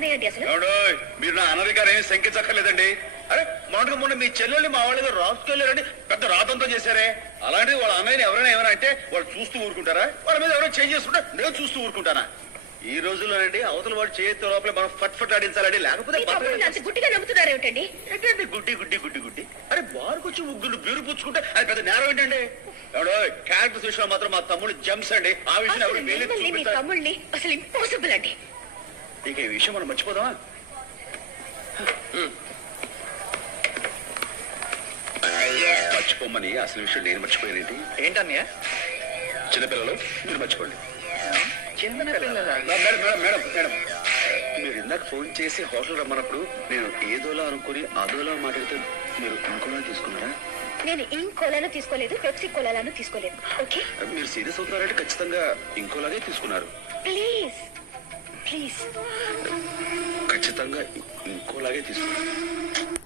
అన్నయ్య అండి అసలు? మీరు నా అనధికారం ఏం శంకించక్కర్లేదండి. అరే మొన్న మీ చెల్లెల్ని మా వాళ్ళు రాసుకెళ్ళారండి, పెద్ద రాతంతో చేశారే. అలాంటిది వాళ్ళ అన్నయ్యని ఎవరైనా ఏమైనా అంటే వాళ్ళు చూస్తూ ఊరుకుంటారా? వాళ్ళ మీద ఎవరైనా చేంజ్ చేసుకుంటే నేను చూస్తూ ఊరుకుంటానా? ఈ రోజుల్లోనండి అవతల వాడు చేతి లోపల మనం ఫట్ ఆడించాలండి, లేకపోతే గుడ్డిగా నమ్ముతున్నారేమిటండి? ఏంటండి గుడ్డి గుడ్డి గుడ్డి గుడ్డి? అరే బారుకొచ్చి ముగ్గురు బీరు పుచ్చుకుంటే అది పెద్ద నేరం ఏంటండి? ఎవడో క్యారెక్టర్ విషయంలో మాత్రం మా తమ్ముడు జంప్స్ అండి. ఆ విషయం ఎవరు మీ తమ్ముళ్ళని అసలు ఇంపాసిబుల్ అండి. ఇక ఈ విషయం మనం మర్చిపోదామా? మర్చిపోమని అసలు విషయం నేను మర్చిపోయానేంటి? ఏంటన్నయ్య? చిన్నపిల్లలు మీరు మర్చిపోండి. మేడం మీరు ఇందాక ఫోన్ చేసి హోటల్ రమ్మన్నప్పుడు నేను ఏదోలా అనుకుని అదోలా మాట్లాడితే మీరు ఇంకోలా తీసుకున్నారా? నేను ఇంకోలాను తీసుకోలేదు, పెప్సీ కోలాను తీసుకోలేదు. ఓకే, మీరు సీరియస్ అవుతున్నారంటే ఖచ్చితంగా ఇంకోలాగే తీసుకున్నారు. Please please. ఖచ్చితంగా ఇంకోలాగే తీసుకున్నారు.